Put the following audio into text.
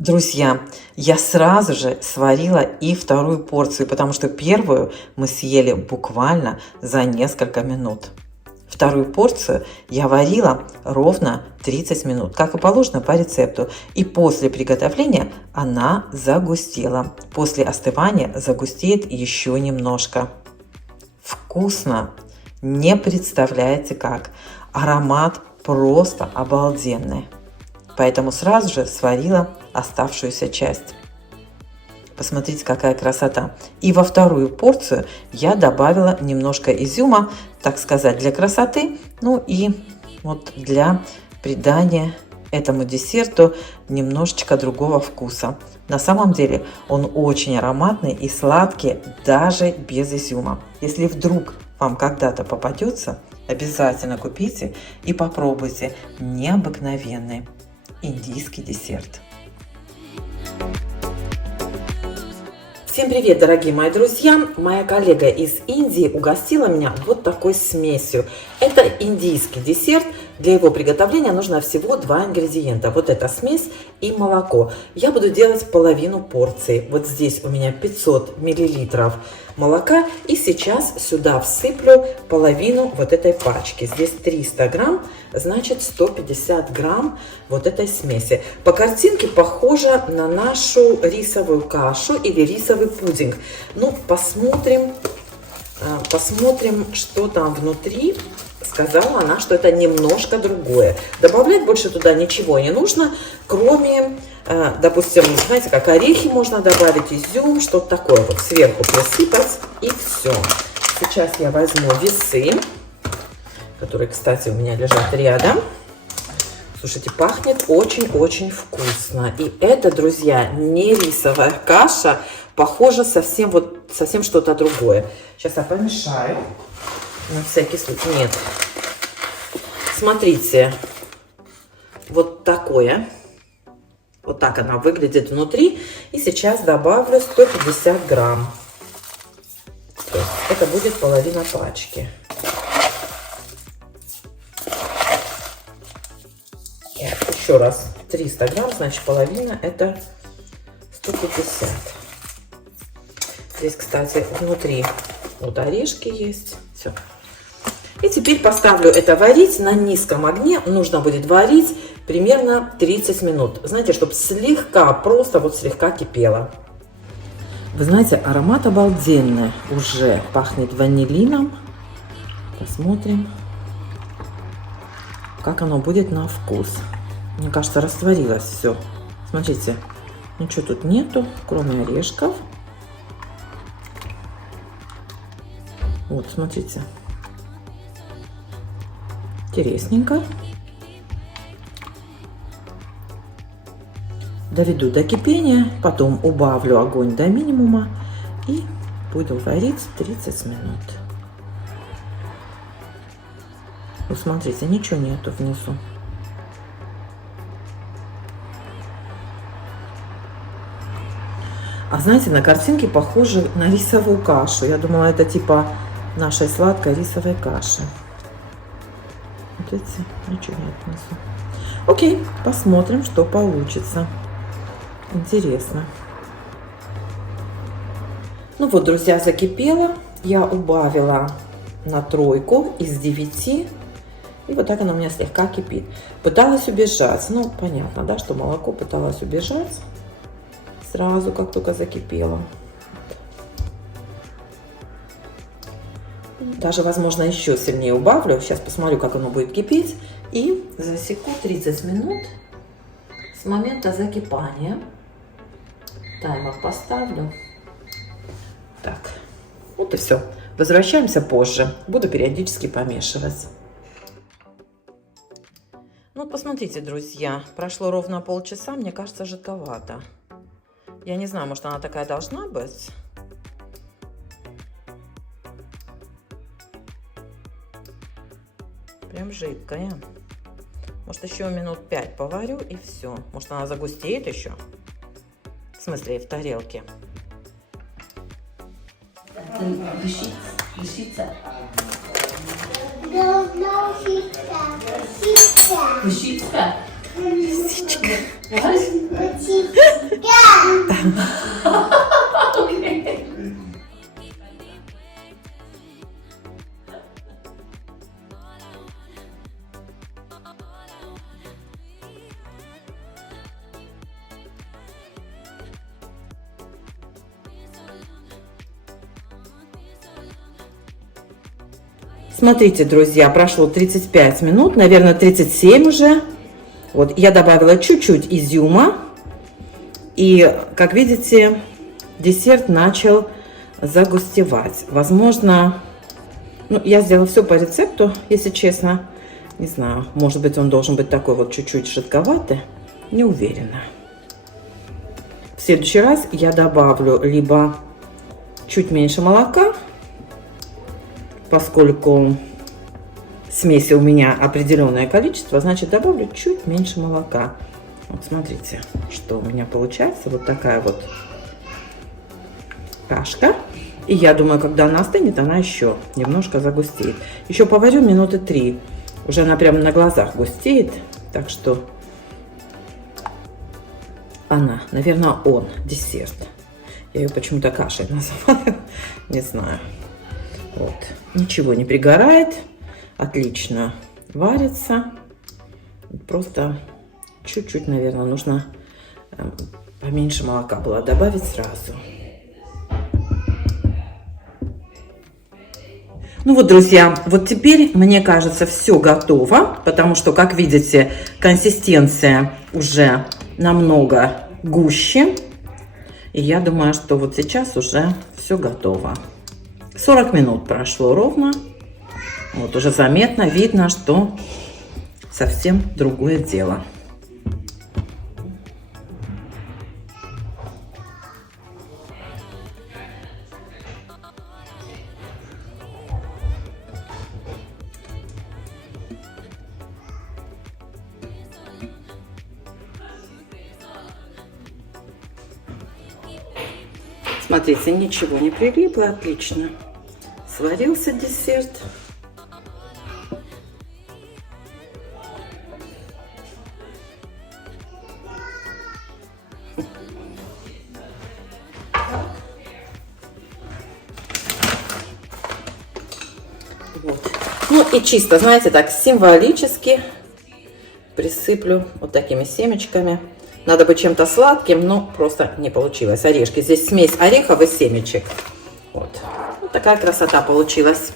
Друзья, я сразу же сварила и вторую порцию, потому что первую мы съели буквально за несколько минут. Вторую порцию я варила ровно 30 минут, как и положено по рецепту. И после приготовления она загустела. После остывания загустеет еще немножко. Вкусно! Не представляете как. Аромат просто обалденный. Поэтому сразу же сварила оставшуюся часть. Посмотрите, какая красота. И во вторую порцию я добавила немножко изюма, так сказать, для красоты, ну и вот для придания этому десерту немножечко другого вкуса. На самом деле он очень ароматный и сладкий даже без изюма. Если вдруг вам когда-то попадется, обязательно купите и попробуйте необыкновенный индийский десерт. Всем привет, дорогие мои друзья! Моя коллега из Индии угостила меня вот такой смесью. Это индийский десерт. Для его приготовления нужно всего 2 ингредиента. Вот эта смесь и молоко. Я буду делать половину порции. Вот здесь у меня 500 миллилитров молока. И сейчас сюда всыплю половину вот этой пачки. Здесь 300 грамм, значит 150 грамм вот этой смеси. По картинке похоже на нашу рисовую кашу или рисовый пудинг. Ну, посмотрим, что там внутри. Сказала она, что это немножко другое. Добавлять больше туда ничего не нужно, кроме, допустим, знаете, как орехи можно добавить, изюм, что-то такое вот сверху присыпать, и все. Сейчас я возьму весы, которые, кстати, у меня лежат рядом. Слушайте, пахнет очень-очень вкусно. И это, друзья, не рисовая каша, похоже совсем что-то другое. Сейчас я помешаю. На всякий случай. Нет. Смотрите. Вот такое. Вот так она выглядит внутри. И сейчас добавлю 150 грамм. То есть это будет половина пачки. Еще раз. 300 грамм, значит половина это 150. Здесь, кстати, внутри вот орешки есть. Все. И теперь поставлю это варить на низком огне. Нужно будет варить примерно 30 минут. Знаете, чтобы слегка, просто вот слегка кипело. Вы знаете, аромат обалденный. Уже пахнет ванилином. Посмотрим, как оно будет на вкус. Мне кажется, растворилось все. Смотрите, ничего тут нету, кроме орешков. Вот, смотрите. Интересненько. Доведу до кипения, потом убавлю огонь до минимума и буду варить 30 минут. Вот смотрите, ничего нету внизу. А знаете, на картинке похоже на рисовую кашу. Я думала, это типа нашей сладкой рисовой каши. Вот видите, ничего нет внизу. Окей, посмотрим, что получится. Интересно. Ну вот, друзья, закипело. Я убавила на 3 из 9. И вот так оно у меня слегка кипит. Пыталась убежать. Ну, понятно, да, что молоко пыталось убежать. Сразу, как только закипело. Даже, возможно, еще сильнее убавлю. Сейчас посмотрю, как оно будет кипеть. И засеку 30 минут с момента закипания. Таймер поставлю. Так, вот и все. Возвращаемся позже. Буду периодически помешивать. Ну, посмотрите, друзья. Прошло ровно полчаса. Мне кажется, жидковато. Я не знаю, может, она такая должна быть. Прям жидкая. Может, еще минут 5 поварю и все. Может, она загустеет еще? В смысле, в тарелке. Лисица. Лисичка. Лисичка. Лисичка. Смотрите, друзья, прошло 35 минут, наверное, 37 уже. Вот, я добавила чуть-чуть изюма. И, как видите, десерт начал загустевать. Возможно, ну, я сделала все по рецепту, если честно. Не знаю, может быть, он должен быть такой вот чуть-чуть жидковатый. Не уверена. В следующий раз я добавлю либо чуть меньше молока, поскольку смеси у меня определенное количество, значит, добавлю чуть меньше молока. Вот смотрите, что у меня получается. Вот такая вот кашка. И я думаю, когда она остынет, она еще немножко загустеет. Еще поварю минуты 3. Уже она прямо на глазах густеет. Так что она, наверное, десерт. Я ее почему-то кашей называю. Не знаю. Вот. Ничего не пригорает. Отлично варится. Просто чуть-чуть, наверное, нужно поменьше молока было добавить сразу. Ну вот, друзья, вот теперь, мне кажется, все готово, потому что, как видите, консистенция уже намного гуще. И я думаю, что вот сейчас уже все готово. 40 минут прошло ровно. Вот уже заметно, видно, что совсем другое дело. Смотрите, ничего не прилипло, отлично. Сварился десерт. Вот. Ну и чисто, знаете, так символически присыплю вот такими семечками. Надо бы чем-то сладким, но просто не получилось. Орешки. Здесь смесь орехов и семечек. Вот. Вот такая красота получилась.